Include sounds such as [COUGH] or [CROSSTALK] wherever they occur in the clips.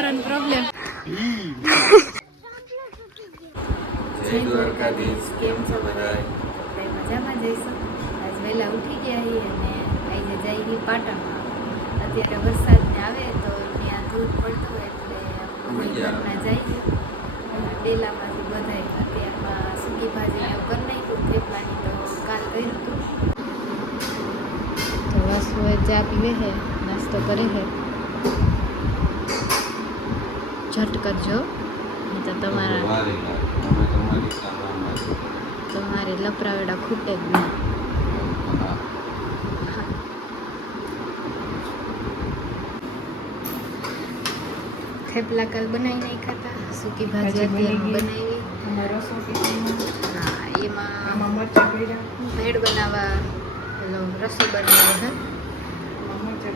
વાળાનો problem જય દ્વારકાધીશ કેમ છો બધા? આપણે મજામાં જઈશું. આજ વહેલા ઉઠી ગયા છીએ અને આજે જઈ ગઈ પાટણમાં. અત્યારે વરસાદ ને આવે તો ત્યાં દૂધ પડતું હોય એટલે જઈએ. ડેલામાંથી બધાય અત્યારમાં સૂકી ભાજી એવું કરી નાખ્યું. થેપલાની તો કાલ કર્યું હતું. તો વાસુએ ચા પીવે છે નાસ્તો કરે છે. ઝટ કરજો. નહીં તો તમારા તમારી લપરાવેડા ખૂટે જ નહીં. હા. થેપલા કાલ બનાવી નહીં ખાતા સૂકી ભાજી અત્યારમાં બનાવી. હા એમાં ભેળ બનાવવા પેલો રસો બનાવ્યો છે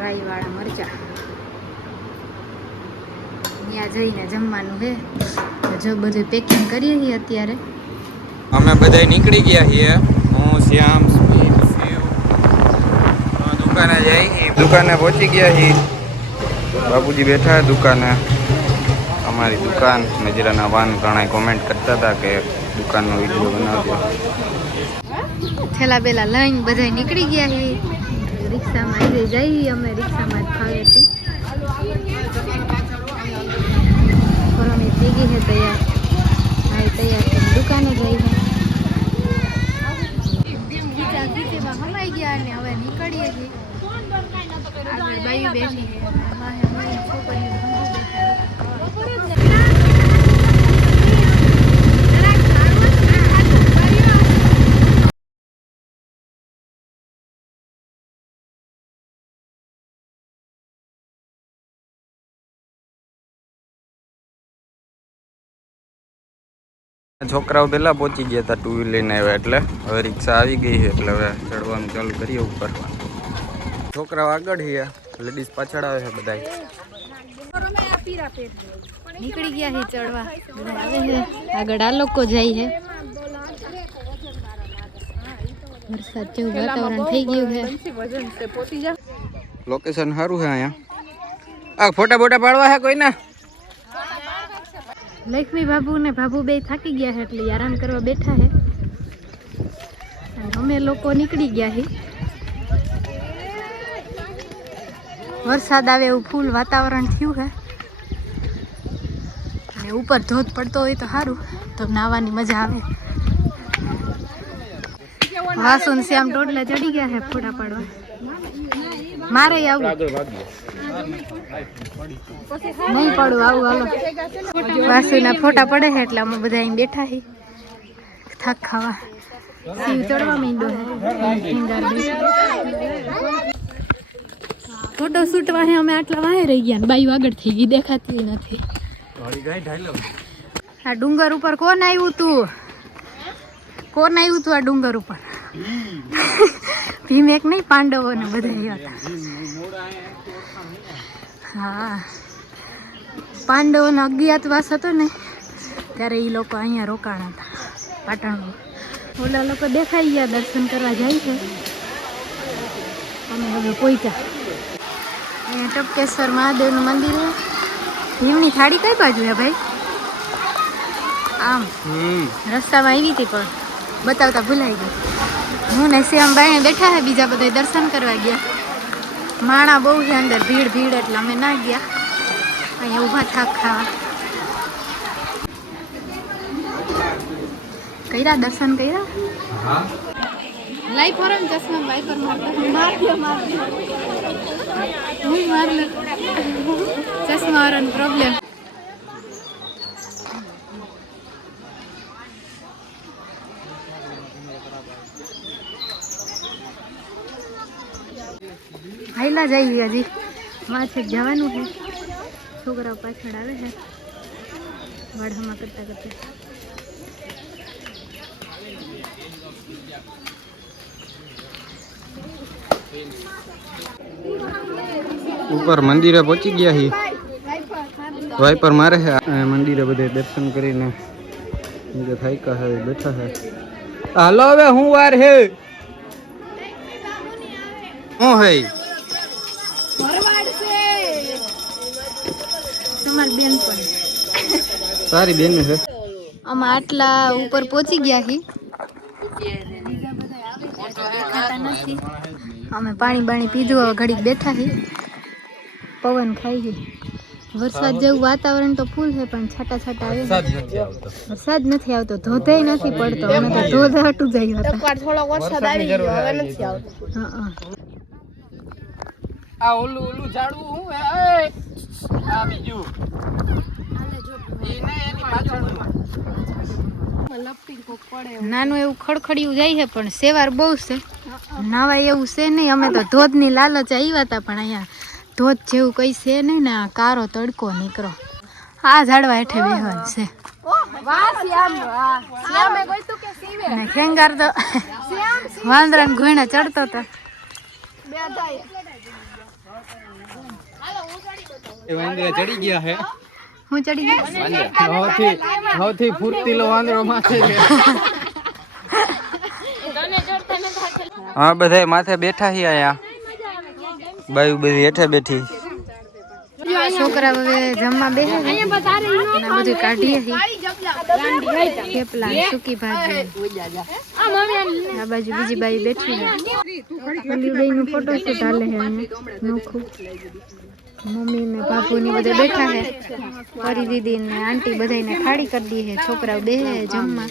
રાઈવાળા મરચા. ત્યાં જઈને જમવાનું તો જો બધું પેકિંગ કરીએ છીએ અત્યારે. અમે બધા નીકળી ગયા છીએ. હું શ્યામ દુકાને જઈ દુકાને પહોંચી ગયા છીએ. બાપુજી બેઠા દુકાને. અમારી દુકાન. નજરાના વાન ઘણા કોમેન્ટ કરતા હતા કે દુકાનનો વીડિયો બનાવજો. થેલા બેલા લઈને બધા નીકળી ગયા છીએ. રિક્ષામાં આજે જઈએ અમે. રિક્ષામાં જ ફાવેથી પરમે ભેગી છે તૈયાર. હા તૈયાર થઈને દુકાને ગઈ છે ગીચા ગીચેમાં હમાઈ ગયા અને હવે નીકળીએ છીએ. આગળ બાયું બેઠી છોકરીઓ છોકરાઓ પહેલાં પહોંચી ગયા હતા ટુ વ્હીલ લઈને આવ્યા એટલે હવે રિક્ષા આવી ગઈ છે એટલે હવે ચડવાનું ચાલુ કરીએ ઉપર. છોકરાઓ આગળ છે લેડીઝ પાછળ આવે છે બધા નીકળી ગયા છે ચડવા. આવે છે. આગળ આ લોકો જાય છે. વરસાદ જેવું વાતાવરણ થઈ ગયું છે. લોકેશન સારું છે અહીંયા. આ ફોટા બોટા પાડવા છે કોઈના? લક્ષ્મી બાબુ ને બાબુ બે થાકી ગયા છે એટલે આરામ કરવા બેઠા અને અમે લોકો નીકળી ગયા છે. વરસાદ આવે એવું ફૂલ વાતાવરણ થયું છે. અને ઉપર ધોધ પડતો હોય તો સારું. તો નાવાની મજા આવે. વાસુ ને શ્યામ ટોટલે ચડી ગયા છે ફોટા પાડવા. મારે આવું. નહીં પડું, આવું હાલો વાસુના ફોટા પડે છે એટલે અમે બધા અહીં બેઠા હી થાક ખાવા. શિવ ચડવા માંડ્યો ફોટો શૂટ વાહે અમે આટલા વાહે રહી ગયા બાયું આગળ થઈ ગઈ, દેખાતી નથી. આ ડુંગર ઉપર કોણ આવ્યું તું? કોણ આવ્યું તું આ ડુંગર ઉપર? ભીમેક નહીં, પાંડવો ને બધા હતા. હા. પાંડવોનો અજ્ઞાતવાસ હતો ને ત્યારે એ લોકો અહીંયા રોકાણ હતા પાટણમાં. ઓલા લોકો દેખાઈ ગયા દર્શન કરવા જાય છે. અમે હવે પહોંચ્યા અહીંયા ટપકેશ્વર મહાદેવનું મંદિર ભીમની થાળી કઈ બાજુ હે ભાઈ? આમ. રસ્તામાં આવી હતી પણ બતાવતા ભૂલાઈ ગઈ. હું ને શ્યામભાઈ બેઠા હે બીજા બધા દર્શન કરવા ગયા. માણા બહુ છે અંદર ભીડ ભીડ એટલે અમે ના ગયા. અહીંયા ઊભા થાક ખાવા. કર્યા દર્શન કર્યા? લાઈ ફોરમ ચશ્મા બાઈ પર માર મારતો માર હું માર લ્યો ચશ્મા વાળાનો પ્રોબ્લેમ હાઈલા જઈએ હજી. માછે જવાનું છે. છોકરાઓ પાછળ આવે છે. વાઢામાં કરતા કરતા. ઉપર મંદિરે પહોંચી ગયા છીએ વાઈપર મારે છે. મંદિરે બધે દર્શન કરીને થાય એ બેઠા છે હાલો, હવે હું વાર હે. હું હે? અમારી બેન પણ. સારી બેન છે. અમે આટલા ઉપર પહોંચી ગયા હી અમે પાણી બાણી પીધું હવે ઘડીક બેઠા હી પવન ખાઈ ગઈ વરસાદ જેવું વાતાવરણ તો ફૂલ છે પણ છાટા છાટા આવે. વરસાદ નથી આવતો. ધોધે નથી પડતો. અમે તો ધોધ હટું જઈ હતા. થોડો વરસાદ આવી ગયો હવે નથી આવતો. હા હા. આ ઓલું ઓલું ઝાડવું હું એ આ બીજું નાનું એવું ખડખડિયું જાય છે પણ સેવાર બહુ છે. નાવાય એવું છે નહીં અમે તો ધોધની લાલચ આવ્યા હતા પણ અહીંયા ધોધ જેવું કઈ છે નહીં ને આ કારો તડકો નીકળો આ ઝાડવા હેઠે બેહવાનું છે. ખેંગાર તો વાંદરા ને ચડતો હતો એ વાંદરા ચડી ગયા હે. હું ચડી ગઈ? સૌથી સૌથી ફૂર્તીલો વાંદરો માથે છે. હા બધા માથે બેઠા છીએ અહીંયા બાયુ બધી હેઠે બેઠી. છોકરા હવે જમવા બેસે છે અને આ બધું કાઢીએ છીએ થેપલા ને સૂકી ભાજી. આ બાજુ બીજી બાઈ બેઠી છે. ઓલી નું ફોટોશૂટ હાલે છે અહીંયા. નોખું. મમ્મી ને બાપુ ની બધા બેઠા છે પરી દીદી ને આંટી બધાને ખાડી કરી દી છે છોકરાઓ બેહે છે જમવા.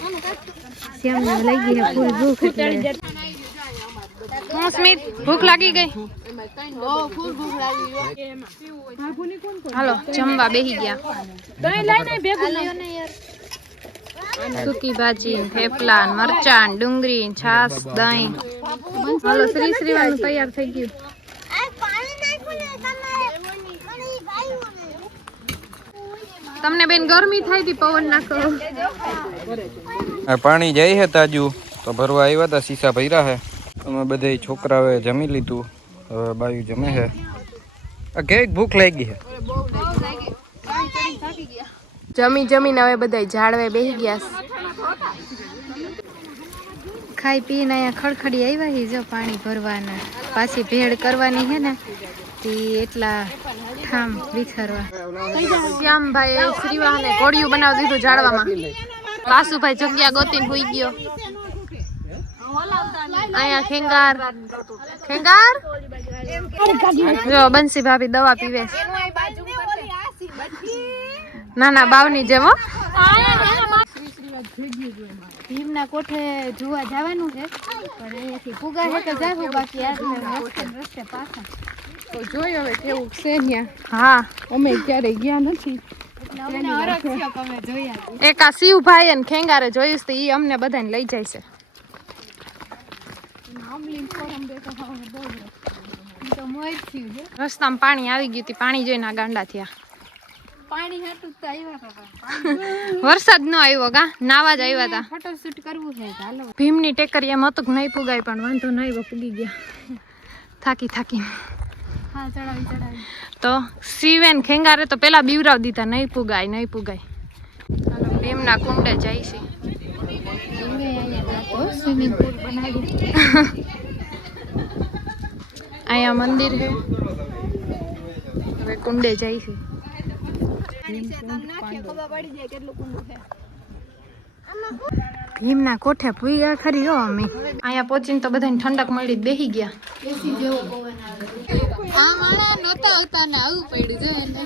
શ્યામ ને લઈ ગઈ છે ફૂલ ભૂખ એટલે. હું સ્મિત ભૂખ લાગી ગઈ? હાલો, જમવા બેહી ગયા. સૂકી ભાજી, થેપલા ને મરચાં ને ડુંગળી ને છાસ દહીં. હાલો, શ્રી શ્રીવાનું તૈયાર થઈ ગયું. તમને બેન ગરમી થાય હતી પવન નાખો પાણી જાય છે તાજુ. તો ભરવા આવ્યા હતા સીસા ભર્યા છે અમે બધા છોકરાઓએ જમી લીધું. હવે બાયું જમે છે આ કેક ભૂખ લાગી છે જમી જમીને હવે બધા ઝાડવે બેસી ગયા ખાઈ પીને અહીંયા ખડખડી આવ્યા છે જો પાણી ભરવાના. પાછી ભેળ કરવાની છે ને તે એટલા ઠામ વિખરવા શ્યામભાઈ શ્રીવાહને કોળિયું બનાવી દીધું જાળવામાં. વાસુભાઈ જગ્યા ગોતીને હોઈ ગયો. અહીંયા ખેંગાર. બંસી ભાભી દવા પીવે નાના બાવની જેમ ભીમના કોઠે જોવા જવાનું છે. તો જોઈ હવે કેવું છે ત્યાં હા. અમે ક્યારે ગયા નથી. એક આ શિવભાઈ અને ખેંગારે જોયું તો એ અમને બધાને લઈ જાય છે. રસ્તામાં પાણી આવી ગયું પાણી જોઈને આ ગાંડા થયા. વરસાદ ન આવ્યો ગા નાવા જ આવ્યા હતા ફોટોશૂટ કરવું છે ચાલો ભીમની ટેકરી એમ હતું નહીં પુગાય પણ વાંધો નહીં આવ્યો પૂગી ગયા. થાકી થાકી. તો શિવેન ખેંગારે તો પેલા બીવરાવ દીધા નહીં પુગાય નહીં પુગાય. હાલો ભીમના કુંડે જાય છે. અમે અહીંયા તો સ્વિમિંગ પુલ બનાવી અહીંયા મંદિર છે. હવે કુંડે જાય છે ભીમના કોઠે ભૂયા ખરી હો અમે. અહીંયા પહોંચીને તો બધાને ઠંડક મળી બેહી ગયા. આ માણા નહોતા આવતા ને આવું પડ્યું જો એને.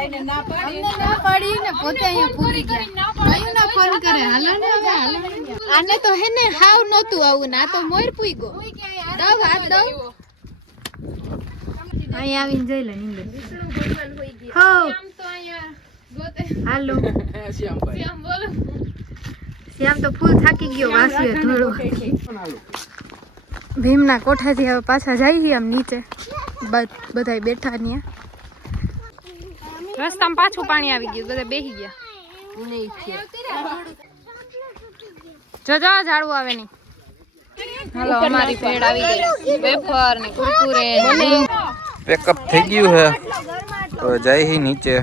અમને ના પાડી ને પોતે અહીંયા પૂરી ગયા આયુ ના ફોન કરે હાલો ને હવે, હાલો ને. આને તો હે ને હાવ નહોતું આવું ને આ તો મોર પૂઈ ગયો દવ દવ. અહીંયા આવીને જોઈ લે નીંદર હો. હાલો. [LAUGHS] શ્યામ તો ફૂલ થાકી ગયો વાસીએ થોડો ભીમના કોઠાથી હવે પાછા જઈએ આમ નીચે. બધા બેઠા ત્યાં. રસ્તામાં પાછું પાણી આવી ગયું બધા બેસી ગયા. જોજો જો ઝાડવું આવે નહીં. હાલો અમારી ભેળ આવી ગઈ. વેફર ને કુરકુરે પેકઅપ થઈ ગયું છે તો જાય હી નીચે.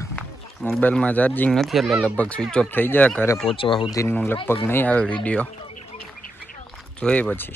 મોબાઈલમાં ચાર્જિંગ નથી એટલે લગભગ સ્વિચ ઓફ થઈ જાય. ઘરે પહોંચવા સુધીનું લગભગ નહીં આવે વીડિયો જોઈએ પછી.